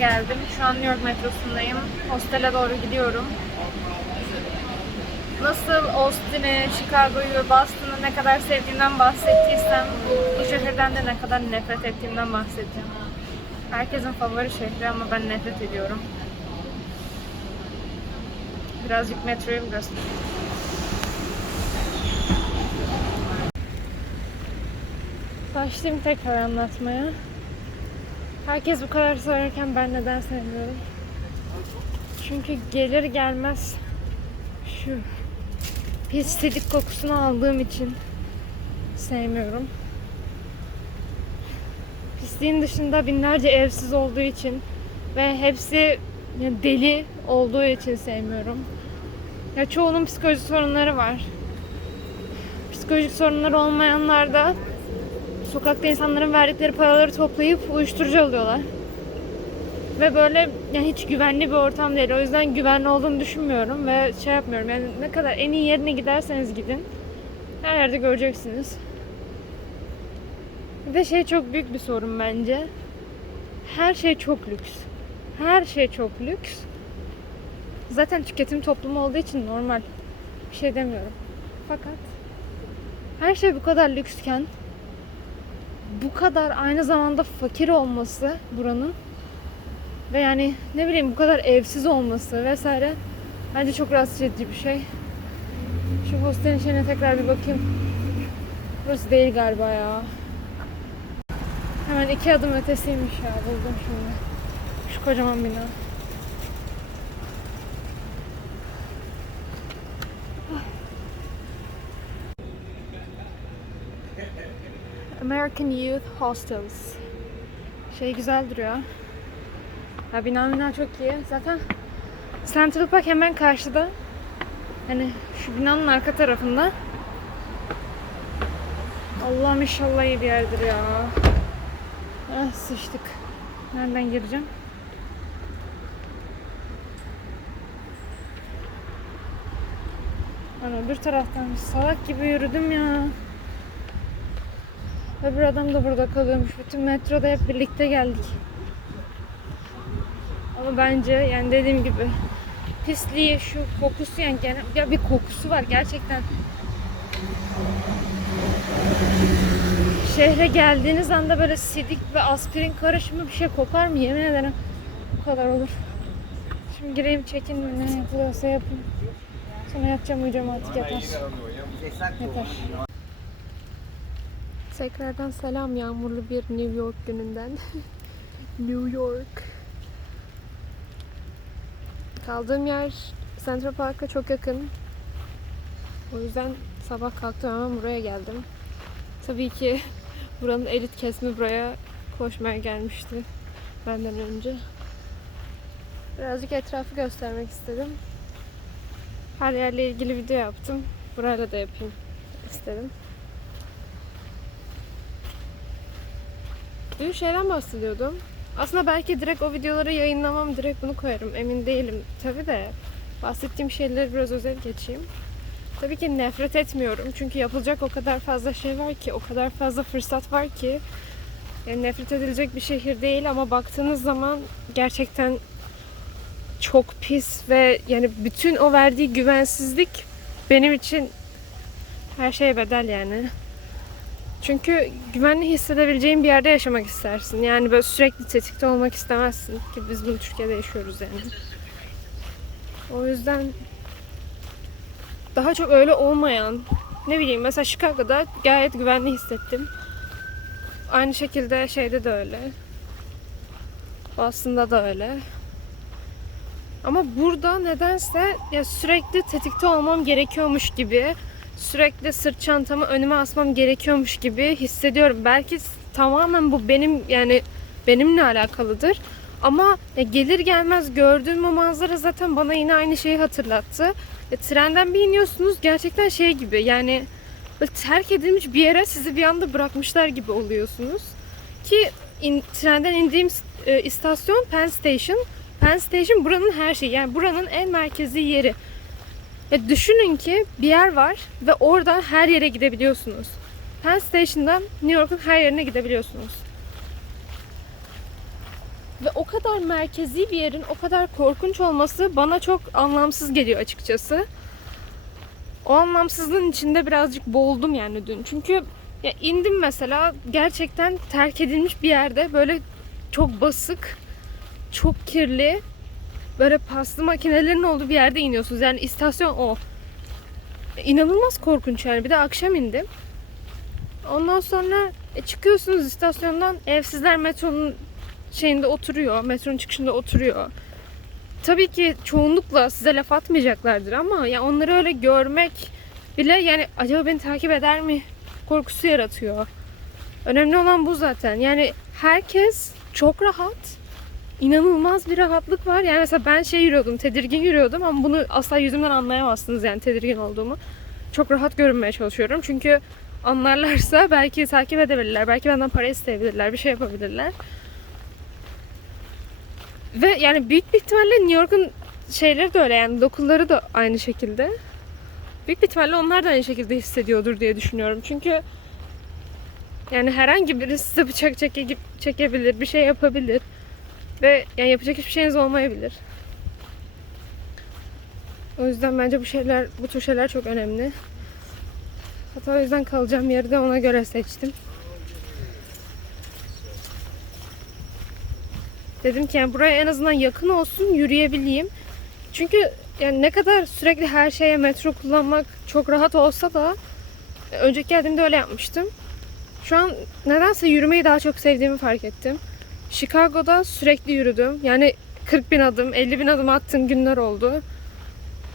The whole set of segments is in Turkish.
geldim. Şu an New York metrosundayım. Hostele doğru gidiyorum. Nasıl Austin'i, Chicago'yu ve Boston'ı ne kadar sevdiğimden bahsettiysem bu şehirden de ne kadar nefret ettiğimden bahsedeceğim. Herkesin favori şehri ama ben nefret ediyorum. Birazcık metroyu göster. Başlayayım tekrar anlatmaya. Herkes bu kadar sorarken ben neden sevmiyorum? Çünkü gelir gelmez şu pislik kokusunu aldığım için sevmiyorum. Pisliğin dışında binlerce evsiz olduğu için ve hepsi deli olduğu için sevmiyorum. Ya çoğunun psikolojik sorunları var. Psikolojik sorunları olmayanlar da sokakta insanların verdikleri paraları toplayıp uyuşturucu alıyorlar. Ve böyle yani hiç güvenli bir ortam değil. O yüzden güvenli olduğunu düşünmüyorum ve şey yapmıyorum. Yani ne kadar en iyi yerine giderseniz gidin. Her yerde göreceksiniz. Bir de şey çok büyük bir sorun bence. Her şey çok lüks. Her şey çok lüks. Zaten tüketim toplumu olduğu için normal. Bir şey demiyorum. Fakat her şey bu kadar lüksken bu kadar aynı zamanda fakir olması buranın ve yani ne bileyim bu kadar evsiz olması vesaire bence çok rahatsız edici bir şey. Şu hostelin içine tekrar bir bakayım. Burası değil galiba ya. Hemen iki adım ötesiymiş ya buldum şimdi. Şu kocaman bina. American Youth Hostels. Şey güzel duruyor. Ya bina bina çok iyi. Zaten Central Park hemen karşıda. Hani şu binanın arka tarafında. Allah'ım inşallah iyi bir yerdir ya. Ah sıçtık. Nereden gireceğim? Ana bir taraftan salak gibi yürüdüm ya. Öbür adam da burada kalıyormuş. Bütün metroda hep birlikte geldik. Ama bence yani dediğim gibi pisliği şu kokusu yani gene, ya bir kokusu var gerçekten. Şehre geldiğiniz anda böyle sidik ve aspirin karışımı bir şey kokar mı? Yemin ederim bu kadar olur. Şimdi gireyim çekin ne yapılıyorsa yapayım. Sonra yatacağım uyuyacağım artık yeter. Yeter. Tekrardan selam yağmurlu bir New York gününden. New York. Kaldığım yer Central Park'a çok yakın. O yüzden sabah kalktım hemen buraya geldim. Tabii ki buranın elit kesimi buraya koşmaya gelmişti benden önce. Birazcık etrafı göstermek istedim. Her yerle ilgili video yaptım. Burayla da yapayım istedim. Dün şeyden bahsediyordum. Aslında belki direkt o videoları yayınlamam, direkt bunu koyarım. Emin değilim. Tabii de bahsettiğim şeyleri biraz özel geçeyim. Tabii ki nefret etmiyorum. Çünkü yapılacak o kadar fazla şey var ki, o kadar fazla fırsat var ki. Yani nefret edilecek bir şehir değil ama baktığınız zaman gerçekten çok pis ve yani bütün o verdiği güvensizlik benim için her şeye bedel yani. Çünkü güvenli hissedebileceğin bir yerde yaşamak istersin. Yani böyle sürekli tetikte olmak istemezsin. Ki biz bunu Türkiye'de yaşıyoruz yani. O yüzden daha çok öyle olmayan ne bileyim mesela Chicago'da gayet güvenli hissettim. Aynı şekilde şeyde de öyle. Boston'da da öyle. Ama burada nedense ya sürekli tetikte olmam gerekiyormuş gibi sürekli sırt çantamı önüme asmam gerekiyormuş gibi hissediyorum. Belki tamamen bu benim yani benimle alakalıdır. Ama ya gelir gelmez gördüğüm o manzara zaten bana yine aynı şeyi hatırlattı. Ya trenden bir iniyorsunuz gerçekten şey gibi yani terk edilmiş bir yere sizi bir anda bırakmışlar gibi oluyorsunuz. Ki in, trenden indiğim e, istasyon Penn Station. Penn Station buranın her şeyi yani buranın en merkezi yeri. Ya düşünün ki bir yer var ve oradan her yere gidebiliyorsunuz. Penn Station'dan New York'un her yerine gidebiliyorsunuz. Ve o kadar merkezi bir yerin o kadar korkunç olması bana çok anlamsız geliyor açıkçası. O anlamsızlığın içinde birazcık boğuldum yani dün. Çünkü ya indim mesela gerçekten terk edilmiş bir yerde böyle çok basık, çok kirli, böyle paslı makinelerin olduğu bir yerde iniyorsunuz. Yani istasyon o. İnanılmaz korkunç yani. Bir de akşam indim. Ondan sonra e, çıkıyorsunuz istasyondan evsizler metronun şeyinde oturuyor. Metronun çıkışında oturuyor. Tabii ki çoğunlukla size laf atmayacaklardır ama ya onları öyle görmek bile yani acaba beni takip eder mi korkusu yaratıyor. Önemli olan bu zaten. Yani herkes çok rahat. İnanılmaz bir rahatlık var. Yani mesela ben şey yürüyordum, tedirgin yürüyordum ama bunu asla yüzümden anlayamazsınız yani tedirgin olduğumu. Çok rahat görünmeye çalışıyorum. Çünkü anlarlarsa belki takip edebilirler. Belki benden para isteyebilirler. Bir şey yapabilirler. Ve yani büyük bir ihtimalle New York'un şeyleri de öyle yani dokulları da aynı şekilde. Büyük bir ihtimalle onlar da aynı şekilde hissediyordur diye düşünüyorum. Çünkü yani herhangi biri size bıçak çeke, çekebilir, bir şey yapabilir. Ve yani yapacak hiçbir şeyiniz olmayabilir. O yüzden bence bu şeyler, bu tür şeyler çok önemli. Hatta o yüzden kalacağım yeri de ona göre seçtim. Dedim ki yani buraya en azından yakın olsun, yürüyebileyim. Çünkü yani ne kadar sürekli her şeye metro kullanmak çok rahat olsa da önceki geldiğimde öyle yapmıştım. Şu an nedense yürümeyi daha çok sevdiğimi fark ettim. Chicago'da sürekli yürüdüm. Yani 40 bin adım, 50 bin adım attığım günler oldu.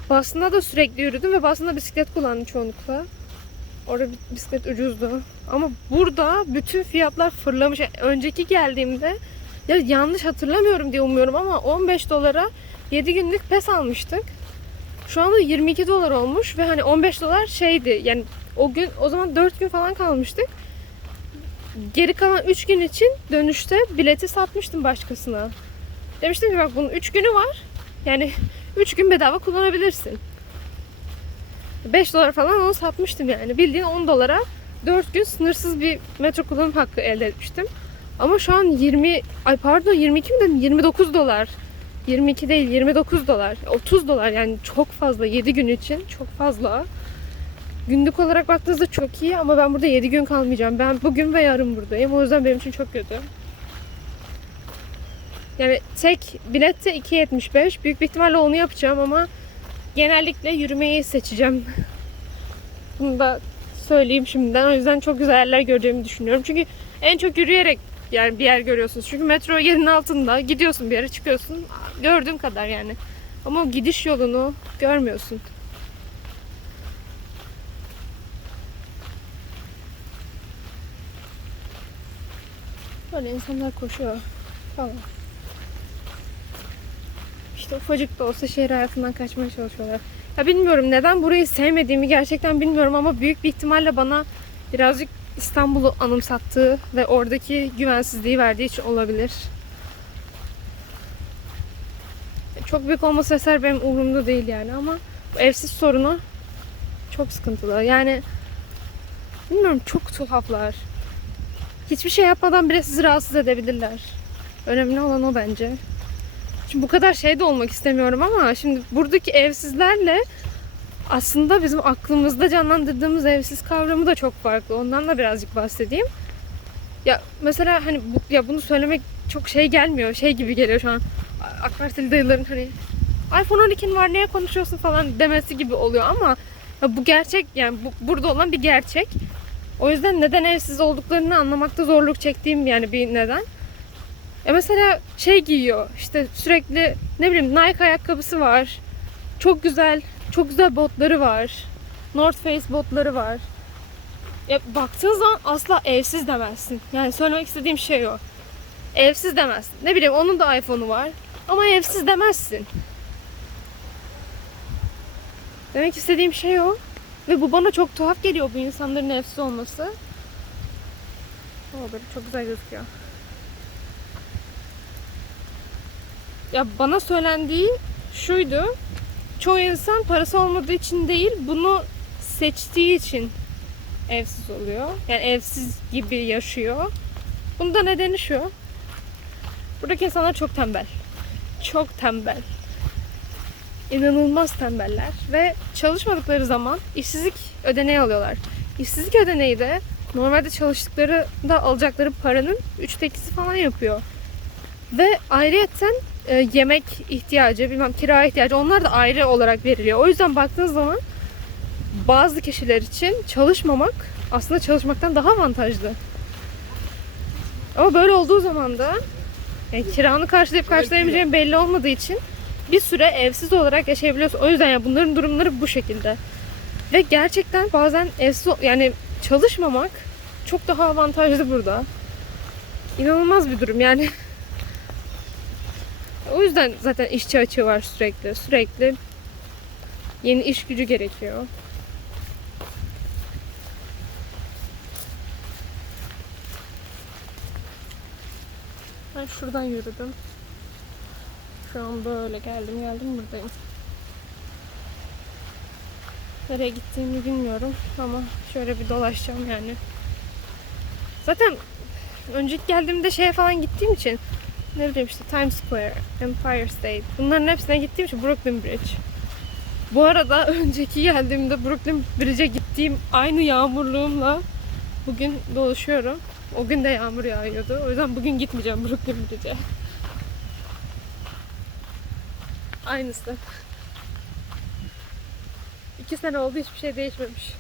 Boston'da da sürekli yürüdüm ve Boston'da bisiklet kullandım çoğunlukla. Orada bi- bisiklet ucuzdu. Ama burada bütün fiyatlar fırlamış. Yani Önceki geldiğimde ya yanlış hatırlamıyorum diye umuyorum ama 15 dolara 7 günlük pes almıştık. Şu anda 22 dolar olmuş ve hani 15 dolar şeydi yani o gün o zaman 4 gün falan kalmıştık. Geri kalan 3 gün için dönüşte bileti satmıştım başkasına. Demiştim ki bak bunun 3 günü var. Yani 3 gün bedava kullanabilirsin. 5 dolar falan onu satmıştım yani. Bildiğin 10 dolara 4 gün sınırsız bir metro kullanım hakkı elde etmiştim. Ama şu an 20, ay pardon 22 mi dedim? 29 dolar. 22 değil 29 dolar. 30 dolar yani çok fazla 7 gün için çok fazla. Günlük olarak baktığınızda çok iyi ama ben burada 7 gün kalmayacağım. Ben bugün ve yarın buradayım. O yüzden benim için çok kötü. Yani tek bilet de 2.75. Büyük bir ihtimalle onu yapacağım ama genellikle yürümeyi seçeceğim. Bunu da söyleyeyim şimdiden. O yüzden çok güzel yerler göreceğimi düşünüyorum. Çünkü en çok yürüyerek yani bir yer görüyorsunuz. Çünkü metro yerin altında gidiyorsun bir yere çıkıyorsun. Gördüğün kadar yani. Ama o gidiş yolunu görmüyorsun. Böyle insanlar koşuyor falan. İşte ufacık da olsa şehir hayatından kaçmaya çalışıyorlar. Ya bilmiyorum neden burayı sevmediğimi gerçekten bilmiyorum ama büyük bir ihtimalle bana birazcık İstanbul'u anımsattığı ve oradaki güvensizliği verdiği için olabilir. Çok büyük olması eser benim umurumda değil yani ama bu evsiz sorunu çok sıkıntılı. Yani bilmiyorum çok tuhaflar. Hiçbir şey yapmadan bile sizi rahatsız edebilirler. Önemli olan o bence. Şimdi bu kadar şey de olmak istemiyorum ama şimdi buradaki evsizlerle aslında bizim aklımızda canlandırdığımız evsiz kavramı da çok farklı. Ondan da birazcık bahsedeyim. Ya mesela hani bu, ya bunu söylemek çok şey gelmiyor. Şey gibi geliyor şu an. AK Partili dayıların hani iPhone 12'in var neye konuşuyorsun falan demesi gibi oluyor ama ya bu gerçek yani bu, burada olan bir gerçek. O yüzden neden evsiz olduklarını anlamakta zorluk çektiğim yani bir neden. Ya mesela şey giyiyor işte sürekli ne bileyim Nike ayakkabısı var. Çok güzel, çok güzel botları var. North Face botları var. Ya baktığın zaman asla evsiz demezsin. Yani söylemek istediğim şey o. Evsiz demezsin. Ne bileyim onun da iPhone'u var. Ama evsiz demezsin. Demek istediğim şey o. Ve bu bana çok tuhaf geliyor bu insanların evsiz olması. O böyle çok güzel gözüküyor. Ya bana söylendiği şuydu. Çoğu insan parası olmadığı için değil, bunu seçtiği için evsiz oluyor. Yani evsiz gibi yaşıyor. Bunun da nedeni şu. Buradaki insanlar çok tembel. Çok tembel. İnanılmaz tembeller ve çalışmadıkları zaman işsizlik ödeneği alıyorlar. İşsizlik ödeneği de normalde çalıştıkları da alacakları paranın üçte ikisi falan yapıyor. Ve ayrıyeten e, yemek ihtiyacı, bilmem kira ihtiyacı onlar da ayrı olarak veriliyor. O yüzden baktığınız zaman bazı kişiler için çalışmamak aslında çalışmaktan daha avantajlı. Ama böyle olduğu zaman da yani kiranı karşılayıp karşılayamayacağın belli olmadığı için bir süre evsiz olarak yaşayabiliyorsun. O yüzden ya bunların durumları bu şekilde. Ve gerçekten bazen evsiz yani çalışmamak çok daha avantajlı burada. İnanılmaz bir durum yani. O yüzden zaten işçi açığı var sürekli. Sürekli yeni iş gücü gerekiyor. Ben şuradan yürüdüm. Şu an böyle geldim geldim buradayım. Nereye gittiğimi bilmiyorum ama şöyle bir dolaşacağım yani. Zaten önceki geldiğimde şeye falan gittiğim için ne bileyim işte Times Square, Empire State bunların hepsine gittiğim için Brooklyn Bridge. Bu arada önceki geldiğimde Brooklyn Bridge'e gittiğim aynı yağmurluğumla bugün dolaşıyorum. O gün de yağmur yağıyordu. O yüzden bugün gitmeyeceğim Brooklyn Bridge'e. Aynısı. İki sene oldu hiçbir şey değişmemiş.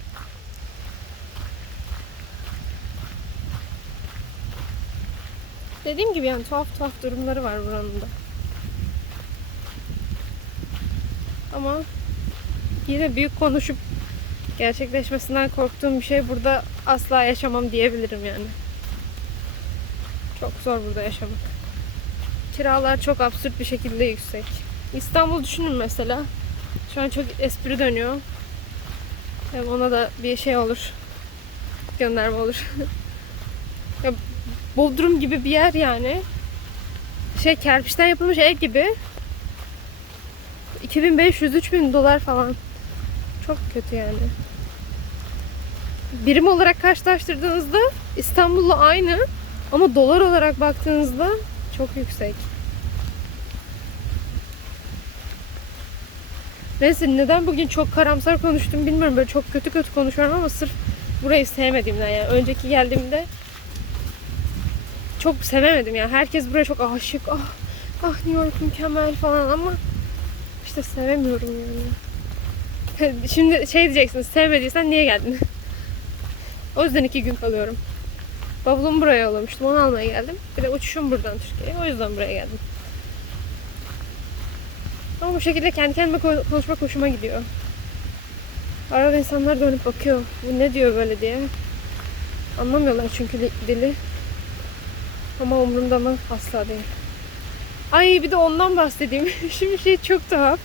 Dediğim gibi yani tuhaf tuhaf durumları var buranın da. Ama yine büyük konuşup gerçekleşmesinden korktuğum bir şey burada asla yaşamam diyebilirim yani. Çok zor burada yaşamak. Kiralar çok absürt bir şekilde yüksek. İstanbul düşünün mesela. Şu an çok espri dönüyor. Hem ona da bir şey olur. Gönderme olur. ya Bodrum gibi bir yer yani. Şey kerpiçten yapılmış ev gibi. 2500-3000 dolar falan. Çok kötü yani. Birim olarak karşılaştırdığınızda İstanbul'la aynı ama dolar olarak baktığınızda çok yüksek. Neyse neden bugün çok karamsar konuştum bilmiyorum. Böyle çok kötü kötü konuşuyorum ama sırf burayı sevmediğimden yani. Önceki geldiğimde çok sevemedim yani. Herkes buraya çok aşık. Ah, ah New York mükemmel falan ama işte sevemiyorum yani. Şimdi şey diyeceksiniz sevmediysen niye geldin? o yüzden iki gün kalıyorum. Bavulumu buraya yollamıştım. Onu almaya geldim. Bir de uçuşum buradan Türkiye'ye. O yüzden buraya geldim. Ama bu şekilde kendi kendime ko- konuşmak hoşuma gidiyor. Arada insanlar dönüp bakıyor. Bu ne diyor böyle diye. Anlamıyorlar çünkü li- dili. Ama umurumda mı? Asla değil. Ay bir de ondan bahsedeyim. Şimdi şey çok tuhaf.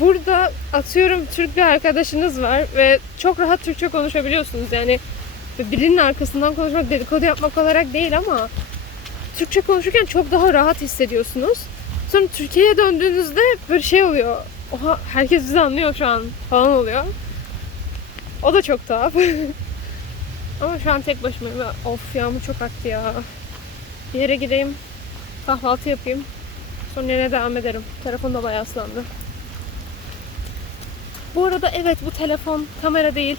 Burada atıyorum Türk bir arkadaşınız var ve çok rahat Türkçe konuşabiliyorsunuz. Yani birinin arkasından konuşmak dedikodu yapmak olarak değil ama Türkçe konuşurken çok daha rahat hissediyorsunuz. Sonra Türkiye'ye döndüğünüzde böyle şey oluyor. Oha herkes bizi anlıyor şu an falan oluyor. O da çok tuhaf. Ama şu an tek başımayım. ve Of yağmur çok aktı ya. Bir yere gireyim. Kahvaltı yapayım. Sonra yine devam ederim. Telefon da bayağı ıslandı. Bu arada evet bu telefon kamera değil.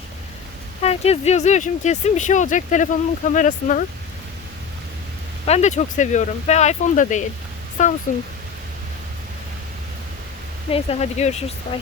Herkes yazıyor şimdi kesin bir şey olacak telefonumun kamerasına. Ben de çok seviyorum. Ve iPhone da değil. Samsung. Neyse hadi görüşürüz. Bye.